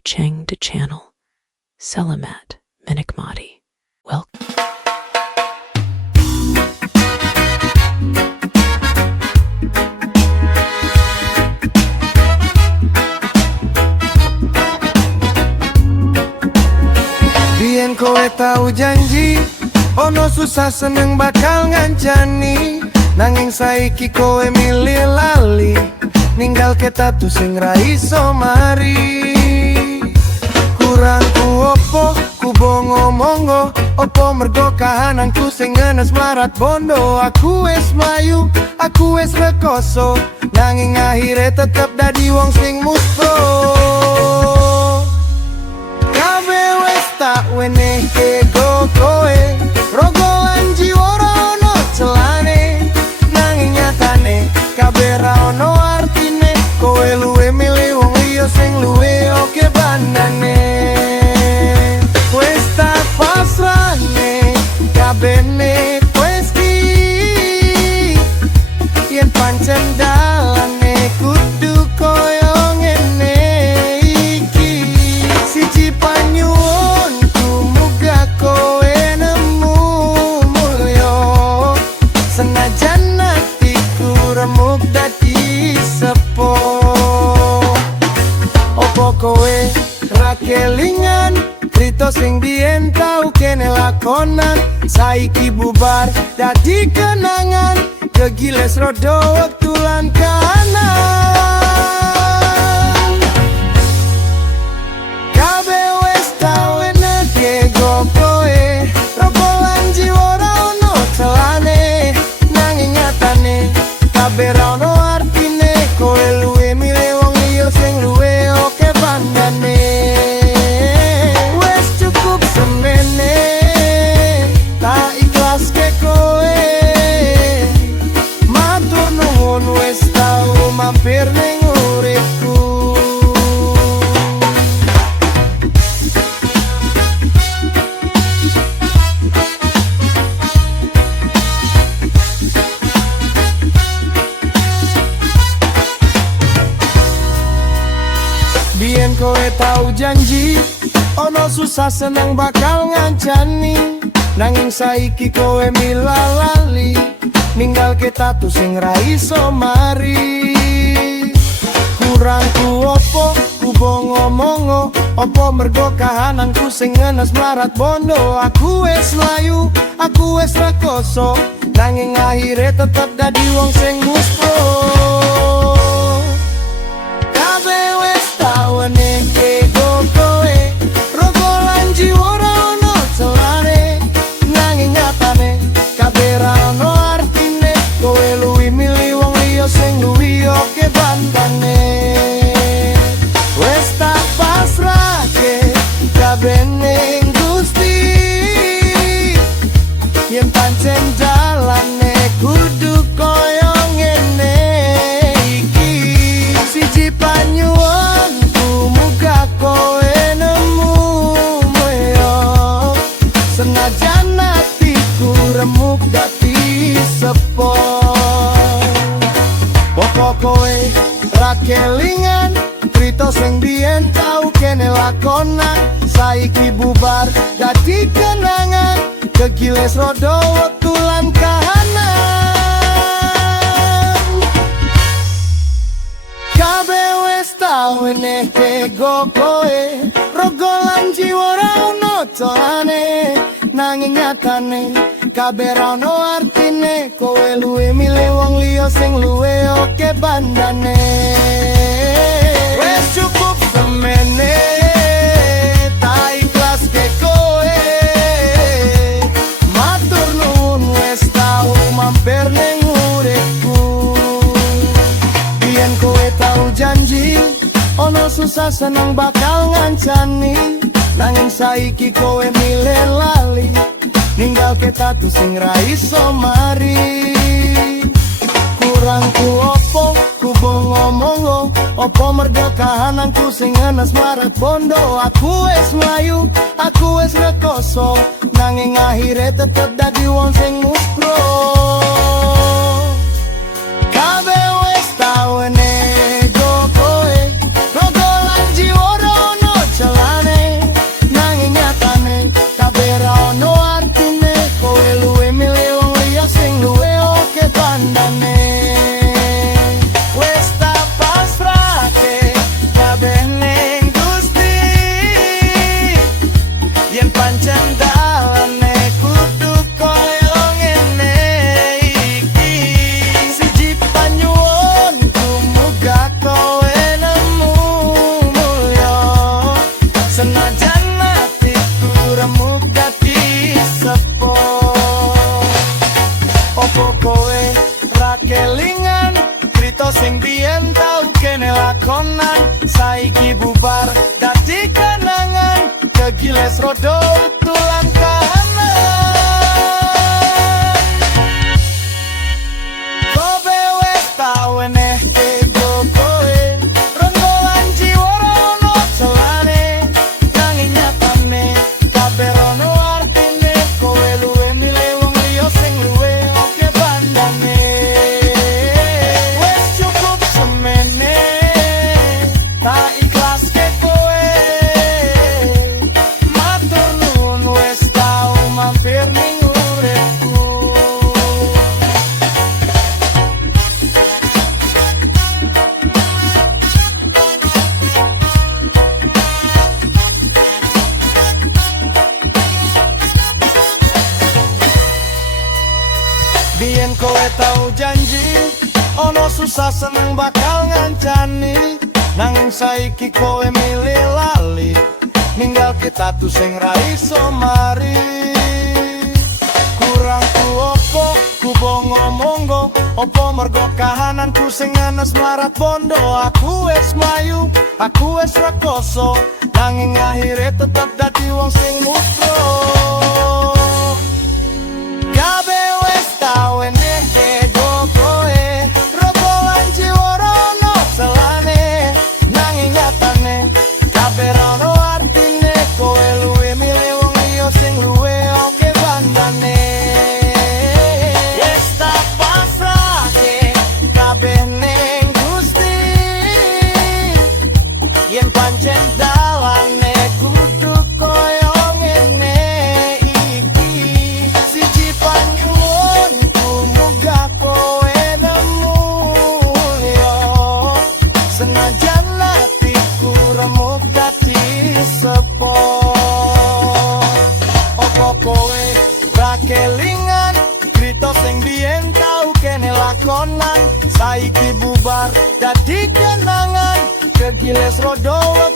by Cheng De Channel, Selamat Menikmati. Welcome. Biyen kowe tau janji, ono susah seneng bakal ngancani. Nanging saiki kowe milih lali, ninggal ketatu sing ra iso mari. Kurang ku opo, ku bongo-mongo, opo mergo kahananku sing ngenes marat bondo. Aku wis mlayu, aku wis rekoso, nanging akhire tetep dadi wong sing musto. Kabeh wis tak wenehke go kowe, rogolan jiwa ora ono celane. Nanging nyatane kabeh ra ono artine, kowe luwe milih wong liya sing luwe oke bandane. Wis tak pasrahne kabehne wis ki, yen pancen dalane kudu koyo ngene iki. Siji panyuwunku muga kowe nemu mulya, senajan atiku remuk dadi sepo. Opo kowe ra kelingan crito sing biyen tau kene lakonan, saiki bubar dadi kenangan, kegiles rodo wektu lan kahanan. Kabeh wis tau eneke go kowe, rogolan jiwa ora ono celane. Nanging nyatane kabeh ra ono artine, kowe luwe milih wong liya sing luwe oke bandane. Wis cukup semene, tak ikhlas ke kowe. Matur nuwun wis tau mampir ning uripku. Biyen kowe tau janji, ono susah seneng bakal ngancani. Nanging saiki kowe milah lali, ninggal ketatu sing ra iso mari. Kurang ku opo, ku bongo-mongo, opo mergo kahananku sing ngenes marat bondo. Aku wis mlayu, aku wis rekoso, nanging akhire tetep dadi wong sing musto. Kabeh wis tau eneke go kowe, rogolan jiwa ora ono celane. Nanging nyatane kabeh ra ono artine, kowe luwi milih wong liya sing luwi oke bandane. Wis tak pasrahke kabeh ning Gusti, yen pancen dalane kudu koyo ngene iki. Siji panyuwunku muga kowe nemu mulya, senajan atiku remuk dadi sepo. Opo kowe ra kelingan crito sing biyen tau kene lakonan, saiki bubar dadi kenangan, kegiles rodo wektu lan kahanan. Kabeh wis tau eneke go kowe, rogolan jiwa ora ono celane. Nanging nyatane kabeh ra ono artine, kowe luwe milih wong liya sing luwe oke bandane. Wis cukup semene, tak ikhlas ke kowe. Matur nuwun wis tau mampir ning uripku. Biyen kowe tau janji, ono susah seneng bakal ngancani. Nanging saiki kowe milih lali, ninggal ketatu sing ra iso mari. Kurang ku opo, ku bongo-mongo, opo mergo kahananku sing ngenes marat bondo. Aku wis mlayu, aku wis rekoso, nanging akhire tetep dadi wong sing muspro. Kabeh wis tau eneke go kowe, rogolan jiwa ora ono bubar dadi kenangan, kegiles rodo tulang kahanan. Kobe wes tau eneh tego kowe, renggolan jiwa rono celane, nanging nyatane kabeh rono artine, kowe luwe milih wong liya sing luwe oke bandane. Wes cukup semene tak ikhlas ke kowe, matur nuwun wes tau mampir ning uripku. Biyen kowe tau janji ono susah seneng bakal ngancani, nanging saiki kowe milih lali, ninggal kita tuh sing ra iso mari. Kurang ku opo ku bongo-monggo, opo mergo kahananku sing anes mlarat bondo. Aku wes mlayu, aku wes rekoso, nanging akhirnya tetep dadi wong sing mutro. Kabeh wes tau eneh tego kowe, rokolan jiwa rono selane, nanging nyatane kabeh rono artine, kowe luwe milih wong liya sing luwe oke bandane. Wes tak pasrahke kabeh ning Gusti, yen pancen dalane kudu koyo ngene iki. Siji panyuwunku muga kowe nemu yo, senajan atiku remuk dadi sepo. Opo kowe ra kelingan crita sing biyen tau kene lakonan, saiki bubar dadi kenangan, kegiles rodo